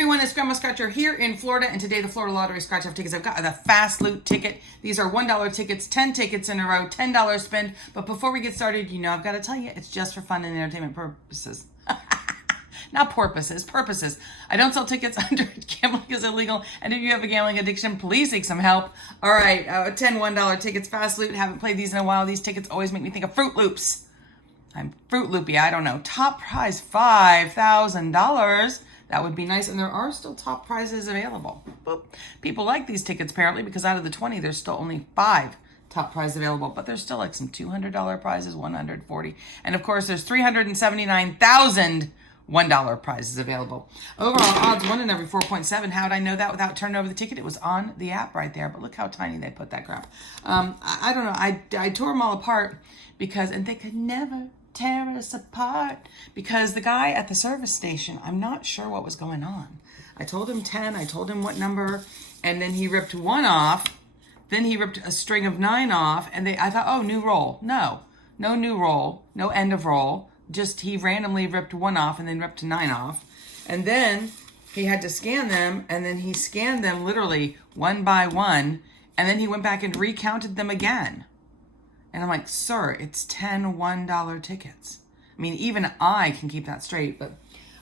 everyone, it's Grandma Scratcher here in Florida, and today the Florida Lottery Scratch Off tickets. I've got the Fast Loot ticket. These are $1 tickets, 10 tickets in a row, $10 spend. But before we get started, I've got to tell you, it's just for fun and entertainment purposes. Not porpoises, purposes. I don't sell tickets under gambling is illegal. And if you have a gambling addiction, please seek some help. All right, 10 $1 tickets, Fast Loot. Haven't played these in a while. These tickets always make me think of Fruit Loops. I'm Fruit Loopy, I don't know. Top prize, $5,000. That would be nice. And there are still top prizes available. Boop. People like these tickets apparently because out of the 20, there's still only 5 top prizes available. But there's still like some $200 prizes, $140. And of course, there's 379,000 $1 prizes available. Overall odds 1 in every 4.7. How would I know that without turning over the ticket? It was on the app right there. But look how tiny they put that crap. I don't know. I tore them all apart because, and they could never tear us apart because the guy at the service station, I'm not sure what was going on. I told him 10, I told him what number, and then he ripped 1 off. Then he ripped a string of 9 off, and I thought, oh, new roll. No new roll, no end of roll. Just he randomly ripped 1 off and then ripped 9 off. And then he had to scan them, and then he scanned them literally one by one, and then he went back and recounted them again. And I'm like, sir, it's 10 $1 tickets. I mean, even I can keep that straight. But,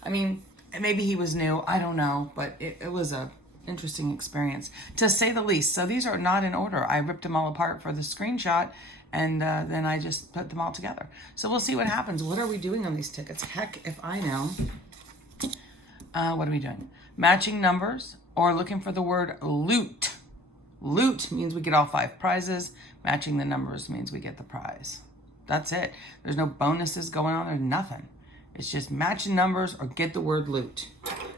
I mean, maybe he was new. I don't know. But it was a interesting experience, to say the least. So these are not in order. I ripped them all apart for the screenshot, and then I just put them all together. So we'll see what happens. What are we doing on these tickets? Heck, if I know. What are we doing? Matching numbers or looking for the word loot. Loot means we get all 5 prizes. Matching the numbers means we get the prize. That's it. There's no bonuses going on. There's nothing. It's just matching numbers or get the word loot.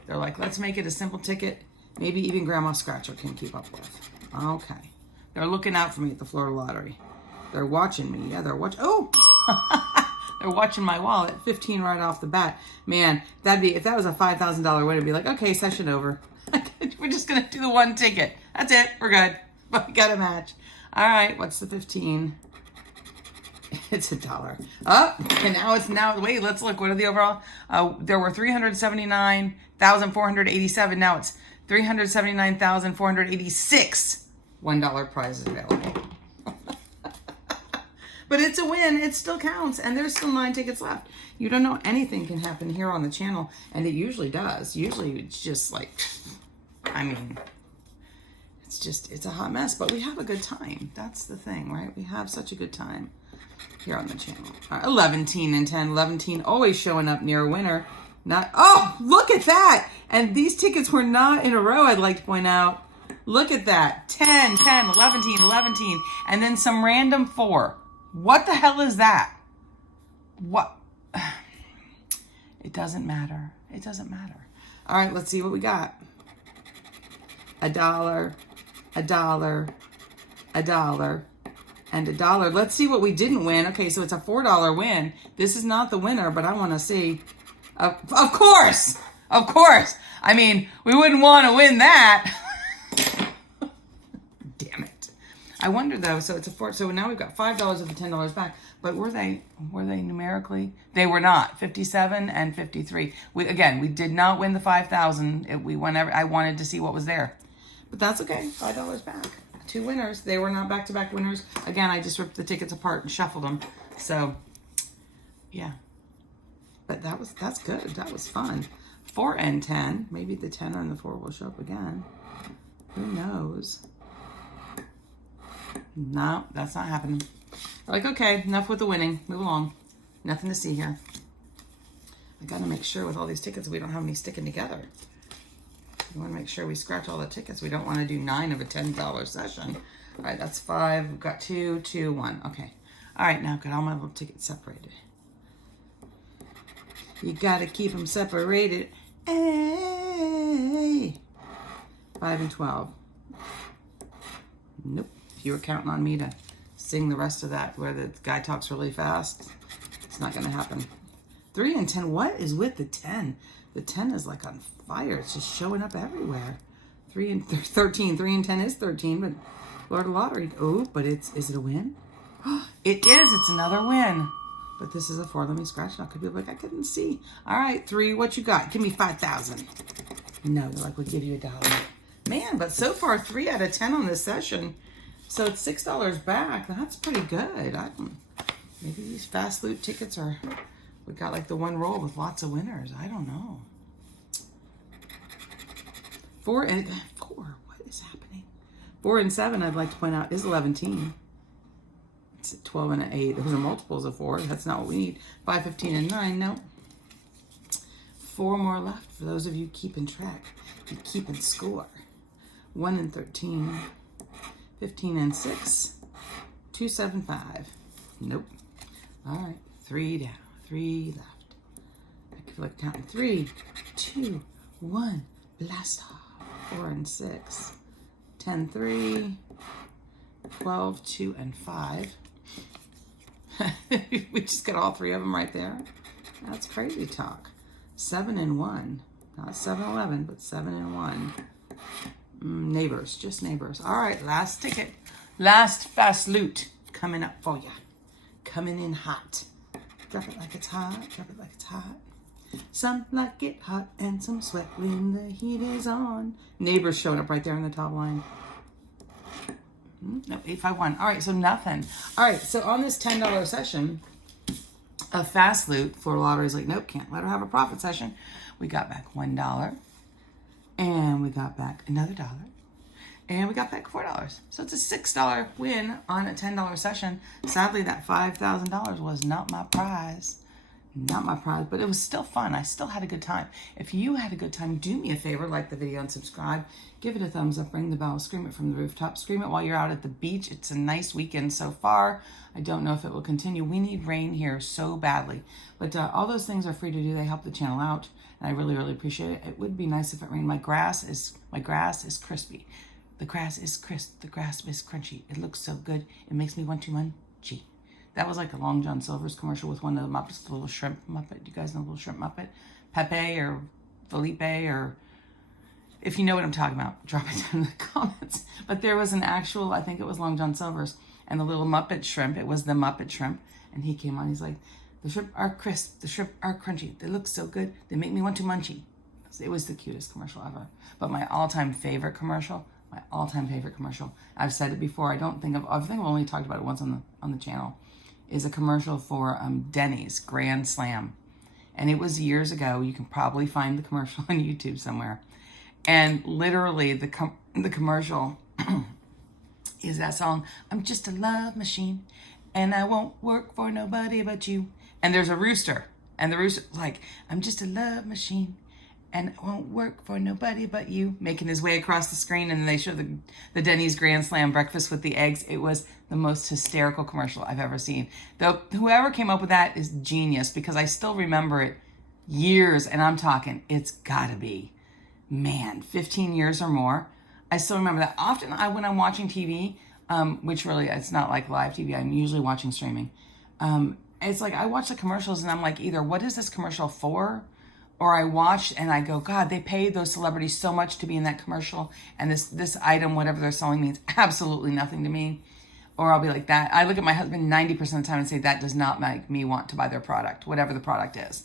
They're like, let's make it a simple ticket. Maybe even Grandma Scratcher can keep up with. Okay. They're looking out for me at the Florida Lottery. They're watching me. Yeah, they're watching. Oh! They're watching my wallet. 15 right off the bat. Man, if that was a $5,000 win, it'd be like, okay, session over. We're just going to do the 1 ticket. That's it. We're good. But we got a match. All right. What's the 15? It's $1. Oh, and wait, let's look. What are the overall? There were 379,487. Now it's 379,486 $1 prizes available. But it's a win. It still counts. And there's still 9 tickets left. You don't know, anything can happen here on the channel. And it usually does. Usually it's just like, I mean, it's a hot mess. But we have a good time. That's the thing, right? We have such a good time here on the channel. All right, 11, and 10. 11 always showing up near a winner. Oh, look at that. And these tickets were not in a row, I'd like to point out. Look at that. 10, 11, 11. And then some random 4. What the hell is that? What? It doesn't matter. It doesn't matter. All right, let's see what we got. $1, $1, $1, and $1. Let's see what we didn't win. Okay, so it's a $4 win. This is not the winner, but I want to see. Of course. Of course. I mean, we wouldn't want to win that. Damn it. I wonder though, so it's a 4, so now we've got $5 of the $10 back, but were they numerically? They were not. 57 and 53. We did not win the 5,000. I wanted to see what was there. But that's okay. $5 back. 2 winners. They were not back-to-back winners. Again, I just ripped the tickets apart and shuffled them. So, yeah. But that's good. That was fun. 4 and 10. Maybe the 10 and the 4 will show up again. Who knows? No, that's not happening. Like, okay, enough with the winning. Move along. Nothing to see here. I got to make sure with all these tickets we don't have any sticking together. We want to make sure we scratch all the tickets. We don't want to do 9 of a $10 session. All right, that's 5. We've got 2, 2, 1. Okay. All right, now I've got all my little tickets separated. You got to keep them separated. Hey. 5 and 12. Nope. If you were counting on me to sing the rest of that where the guy talks really fast, it's not going to happen. 3 and 10. What is with the 10? The 10 is like on fire. It's just showing up everywhere. 3 and 13. 3 and 10 is 13, but Florida Lottery. Oh, but is it a win? It is. It's another win. But this is a 4. Let me scratch it out. Could be like, I couldn't see. All right, 3. What you got? Give me 5,000. No, like we'll give you $1. Man, but so far 3 out of 10 on this session. So it's $6 back. That's pretty good. Maybe these fast loot tickets are, we got like the one roll with lots of winners. I don't know. 4, what is happening? 4 and 7, I'd like to point out, is 11. It's 12 and an 8. Those are multiples of 4. That's not what we need. 5, 15, and 9. No. 4 more left for those of you keeping track. You keeping score. 1 and 13. 15 and 6. 2, 7, 5. Nope. All right. 3 down. 3 left. I feel like counting. 3, 2, 1. Blast off. 4 and 6. 10, 3. 12, 2, and 5. We just got all 3 of them right there. That's crazy talk. 7 and 1. Not 7, 11, but 7 and 1. Neighbors, just neighbors. All right, last ticket. Last fast loot coming up for you. Coming in hot. Drop it like it's hot. Drop it like it's hot. Some like it hot and some sweat when the heat is on. Neighbors showing up right there on the top line. No, 851. All right, so nothing. All right, so on this $10 session of fast loot, Florida Lottery's like, nope, can't let her have a profit session. We got back $1, and we got back another $1, and we got back $4. So it's a $6 win on a $10 session. Sadly, that $5,000 was not my prize. Not my prize, but it was still fun. I still had a good time. If you had a good time, do me a favor, like the video and subscribe. Give it a thumbs up, ring the bell, scream it from the rooftop, scream it while you're out at the beach. It's a nice weekend so far. I don't know if it will continue. We need rain here so badly. But all those things are free to do. They help the channel out, and I really, really appreciate it. It would be nice if it rained. My grass is crispy. The grass is crisp. The grass is crunchy. It looks so good. It makes me want to munchy. That was like a Long John Silver's commercial with one of the Muppets, the little shrimp Muppet. You guys know the little shrimp Muppet? Pepe or Felipe, or if you know what I'm talking about, drop it down in the comments. But there was an actual, I think it was Long John Silver's, and the little Muppet shrimp, it was the Muppet shrimp. And he came on, he's like, the shrimp are crisp, the shrimp are crunchy. They look so good, they make me want to munchy. It was the cutest commercial ever. But my all-time favorite commercial, I've said it before, I think I've only talked about it once on the channel, is a commercial for Denny's Grand Slam. And it was years ago. You can probably find the commercial on YouTube somewhere. And literally the commercial is that song, I'm just a love machine and I won't work for nobody but you. And there's a rooster, and the rooster's like, I'm just a love machine and I won't work for nobody but you, making his way across the screen. And they show the Denny's Grand Slam breakfast with the eggs. It was the most hysterical commercial I've ever seen. Though whoever came up with that is genius, because I still remember it years, and I'm talking, it's gotta be, 15 years or more. I still remember that. Often when I'm watching TV, which really, it's not like live TV, I'm usually watching streaming. It's like I watch the commercials and I'm like, either what is this commercial for? Or I watch and I go, God, they paid those celebrities so much to be in that commercial, and this item, whatever they're selling, means absolutely nothing to me. Or I'll be like that. I look at my husband 90% of the time and say, that does not make me want to buy their product, whatever the product is.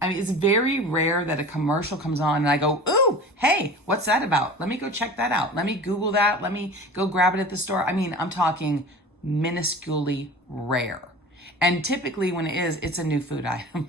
I mean, it's very rare that a commercial comes on and I go, ooh, hey, what's that about? Let me go check that out. Let me Google that. Let me go grab it at the store. I mean, I'm talking minusculely rare. And typically when it is, it's a new food item.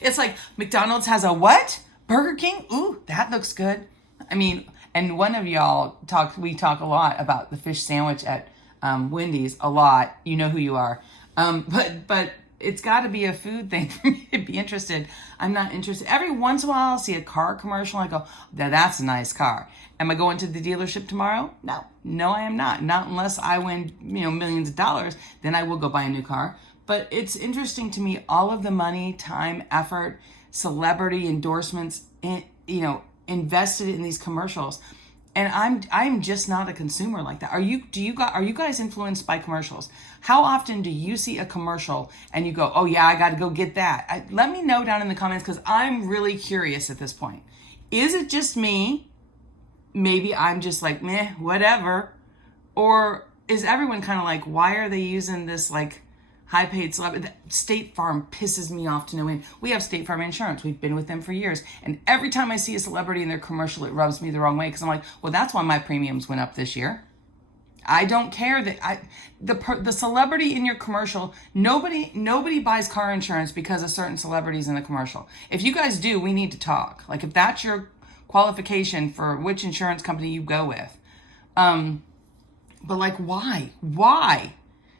It's like McDonald's has a what? Burger King? Ooh, that looks good. I mean, and one of y'all we talk a lot about the fish sandwich at Wendy's a lot. You know who you are. But it's got to be a food thing for me to be interested. I'm not interested. Every once in a while I'll see a car commercial and I go, that's a nice car. Am I going to the dealership tomorrow? No, I am not. Not unless I win, millions of dollars, then I will go buy a new car. But it's interesting to me, all of the money, time, effort, celebrity endorsements, invested in these commercials. And I'm just not a consumer like that. Are you guys influenced by commercials? How often do you see a commercial and you go, oh yeah, I got to go get that? Let me know down in the comments, because I'm really curious at this point. Is it just me? Maybe I'm just like, meh, whatever. Or is everyone kind of like, why are they using this like high paid celebrity. State Farm pisses me off to no end. We have State Farm insurance. We've been with them for years. And every time I see a celebrity in their commercial, it rubs me the wrong way because I'm like, well, that's why my premiums went up this year. I don't care that the celebrity in your commercial, nobody buys car insurance because of certain celebrities in the commercial. If you guys do, we need to talk. Like if that's your qualification for which insurance company you go with. But like, why? Why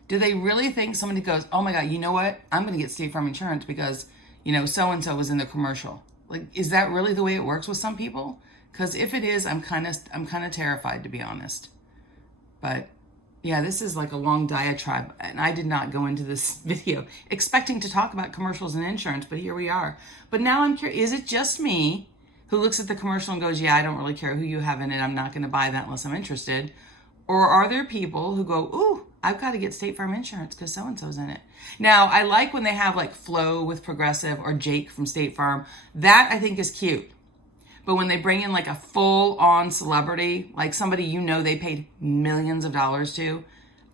do they really think somebody goes, oh my God, you know what? I'm going to get State Farm insurance because, so-and-so was in the commercial. Like, is that really the way it works with some people? Because if it is, I'm kind of terrified, to be honest. But yeah, this is like a long diatribe, and I did not go into this video expecting to talk about commercials and insurance, but here we are. But now I'm curious, is it just me who looks at the commercial and goes, yeah, I don't really care who you have in it. I'm not going to buy that unless I'm interested. Or are there people who go, ooh, I've got to get State Farm insurance because so-and-so's in it. Now, I like when they have like Flo with Progressive or Jake from State Farm. That I think is cute. But when they bring in like a full-on celebrity, like somebody they paid millions of dollars to,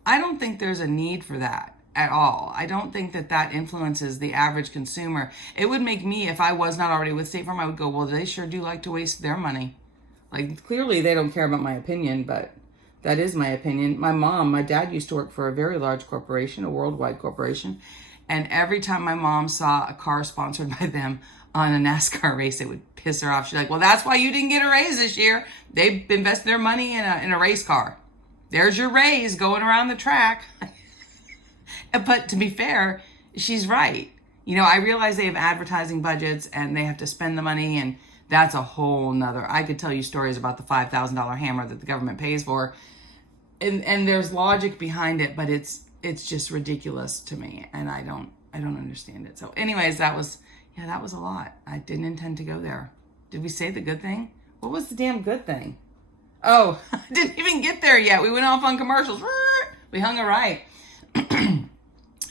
I don't think there's a need for that at all. I don't think that influences the average consumer. It would make me, if I was not already with State Farm, I would go, well, they sure do like to waste their money. Like, clearly they don't care about my opinion, but that is my opinion. My dad used to work for a very large corporation, a worldwide corporation. And every time my mom saw a car sponsored by them on a NASCAR race, it would piss her off. She's like, well, that's why you didn't get a raise this year. They've invested their money in a race car. There's your raise going around the track. But to be fair, she's right. I realize they have advertising budgets and they have to spend the money, and that's a whole nother. I could tell you stories about the $5,000 hammer that the government pays for. And there's logic behind it, but it's just ridiculous to me, and I don't understand it. So anyways, that was a lot. I didn't intend to go there. Did we say the good thing? What was the damn good thing? Oh, I didn't even get there yet. We went off on commercials. We hung a right.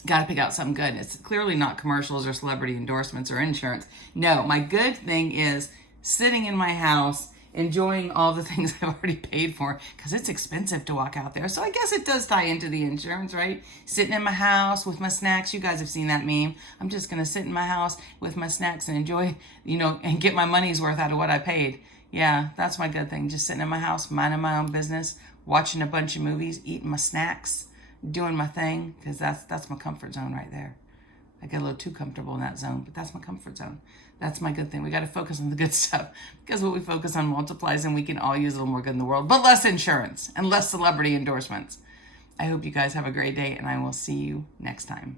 Got to pick out something good. It's clearly not commercials or celebrity endorsements or insurance. No, my good thing is sitting in my house, enjoying all the things I've already paid for, because it's expensive to walk out there. So I guess it does tie into the insurance, right? Sitting in my house with my snacks. You guys have seen that meme. I'm just going to sit in my house with my snacks and enjoy, and get my money's worth out of what I paid. Yeah, that's my good thing. Just sitting in my house, minding my own business, watching a bunch of movies, eating my snacks, doing my thing, because that's my comfort zone right there. I get a little too comfortable in that zone, but that's my comfort zone. That's my good thing. We got to focus on the good stuff, because what we focus on multiplies, and we can all use a little more good in the world, but less insurance and less celebrity endorsements. I hope you guys have a great day, and I will see you next time.